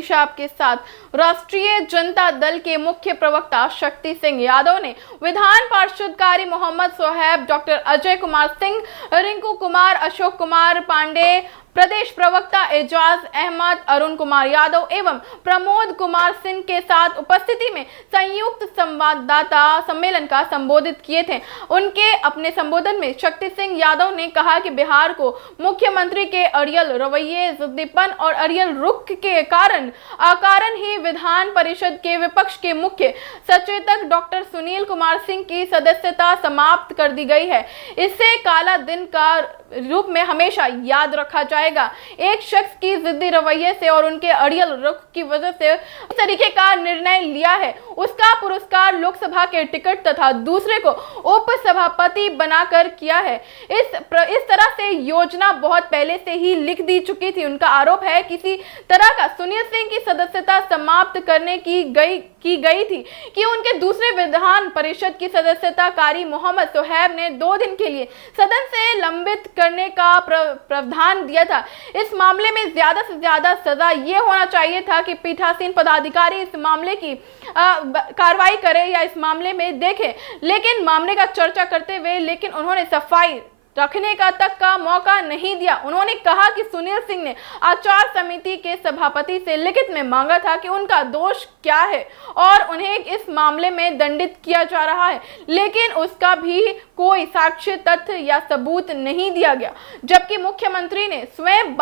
मनीषा आपके साथ। राष्ट्रीय जनता दल के मुख्य प्रवक्ता शक्ति सिंह यादव ने विधान पार्षद कारी मोहम्मद सोहेब, डॉक्टर अजय कुमार सिंह, रिंकू कुमार, अशोक कुमार पांडे, प्रदेश प्रवक्ता एजाज अहमद, अरुण कुमार यादव एवं प्रमोद कुमार सिंह के साथ उपस्थिति में संयुक्त संवाददाता सम्मेलन का संबोधित किए थे। उनके अपने संबोधन में शक्ति सिंह यादव ने कहा कि बिहार को मुख्यमंत्री के अड़ियल रवैये, जिद्दीपन और अड़ियल रुख के कारण अकारण ही विधान परिषद के विपक्ष के मुख्य सचेतक डॉक्टर सुनील कुमार सिंह की सदस्यता समाप्त कर दी गई है। इससे काला दिन का रूप में हमेशा याद रखा जाएगा। एक शख्स की जिद्दी रवैये से और उनके अड़ियल रुख की वजह से इस तरीके का निर्णय लिया है, उसका पुरस्कार लोकसभा के टिकट तथा दूसरे को उप सभापति बनाकर किया है। इस तरह से योजना बहुत पहले से ही लिख दी चुकी थी। उनका आरोप है किसी तरह का सुनील सिंह की सदस्यता समाप्त करने की गई थी कि उनके दूसरे विधान परिषद की सदस्यता कारी मोहम्मद सोहेब ने 2 दिन के लिए सदन से लंबित करने का प्रावधान दिया था। इस मामले में ज्यादा से ज्यादा सजा ये होना चाहिए था कि पीठासीन पदाधिकारी इस मामले की कार्रवाई करे या इस मामले में देखे, लेकिन मामले का चर्चा करते हुए लेकिन उन्होंने सफाई रखने का तक का मौका नहीं दिया। उन्होंने कहा कि सुनील सिंह ने आचार समिति के सभापति से लिखित में मांगा था कि उनका दोष क्या है और उन्हें इस मामले में दंडित किया जा रहा है, लेकिन उसका भी कोई साक्ष्य, तथ्य या सबूत नहीं दिया गया। जबकि मुख्यमंत्री ने स्वयं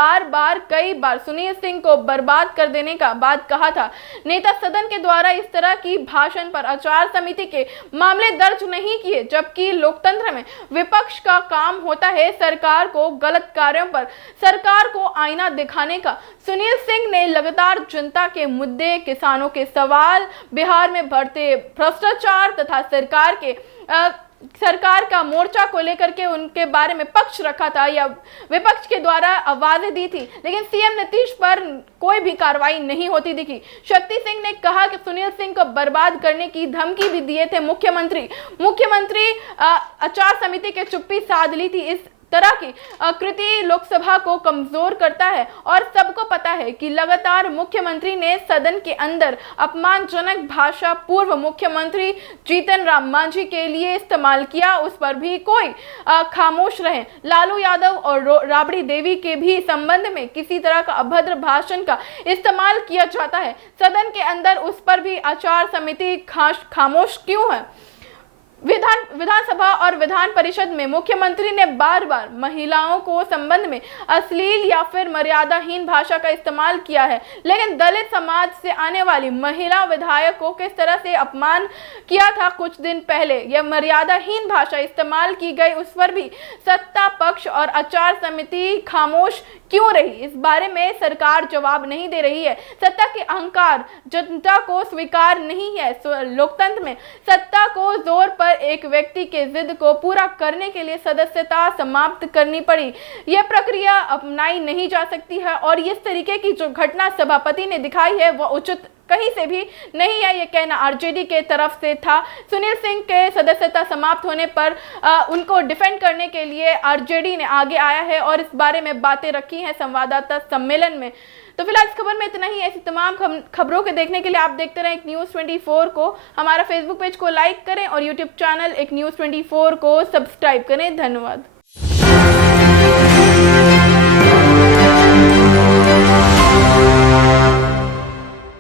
कई बार सुनील सिंह को बर्बाद कर देने का बात कहा था। नेता सदन के द्वारा इस तरह की भाषण पर आचार समिति के मामले दर्ज नहीं किए, जबकि लोकतंत्र में विपक्ष का काम होता है सरकार को गलत कार्यों पर सरकार को आईना दिखाने का। सुनील सिंह ने लगातार जनता के मुद्दे, किसानों के सवाल, बिहार में बढ़ते भ्रष्टाचार तथा सरकार का मोर्चा को लेकर के उनके बारे में पक्ष रखा था या विपक्ष के द्वारा आवाजें दी थी, लेकिन सीएम नीतीश पर कोई भी कार्रवाई नहीं होती दिखी। शक्ति सिंह ने कहा कि सुनील सिंह को बर्बाद करने की धमकी भी दिए थे मुख्यमंत्री आचार समिति के चुप्पी साध ली थी। इस तरह की कृति लोकसभा को कमजोर करता है और सबको पता है कि लगातार मुख्यमंत्री ने सदन के अंदर अपमानजनक भाषा पूर्व मुख्यमंत्री जीतन राम मांझी के लिए इस्तेमाल किया, उस पर भी कोई खामोश रहे। लालू यादव और राबड़ी देवी के भी संबंध में किसी तरह का अभद्र भाषण का इस्तेमाल किया जाता है, सदन के अंदर उस पर भी आचार समिति खामोश क्यों है? विधानसभा और विधान परिषद में मुख्यमंत्री ने बार बार महिलाओं को संबंध में अश्लील या फिर मर्यादाहीन भाषा का इस्तेमाल किया है, लेकिन दलित समाज से आने वाली महिला विधायक को किस तरह से अपमान किया था कुछ दिन पहले, यह मर्यादाहीन भाषा इस्तेमाल की गई, उस पर भी सत्ता पक्ष और आचार समिति खामोश क्यों रही? इस बारे में सरकार जवाब नहीं दे रही है। सत्ता के अहंकार जनता को स्वीकार नहीं है। लोकतंत्र में सत्ता को जोर पर एक व्यक्ति के जिद को पूरा करने के लिए सदस्यता समाप्त करनी पड़ी। यह प्रक्रिया अपनाई नहीं जा सकती है और इस तरीके की जो घटना सभापति ने दिखाई है वह उचित कहीं से भी नहीं है। यह कहना आरजेडी के तरफ से था। सुनील सिंह के सदस्यता समाप्त होने पर उनको डिफेंड करने के लिए आरजेडी ने आगे आया है और इस बारे में बातें रखी हैं संवाददाता सम्मेलन में। तो फिलहाल इस खबर में इतना ही। ऐसी तमाम खबरों के देखने के लिए आप देखते रहें एक न्यूज़ 24 को। हमारा फेसबुक पेज को लाइक करें और यूट्यूब चैनल एक न्यूज़ 24 को सब्सक्राइब करें। धन्यवाद।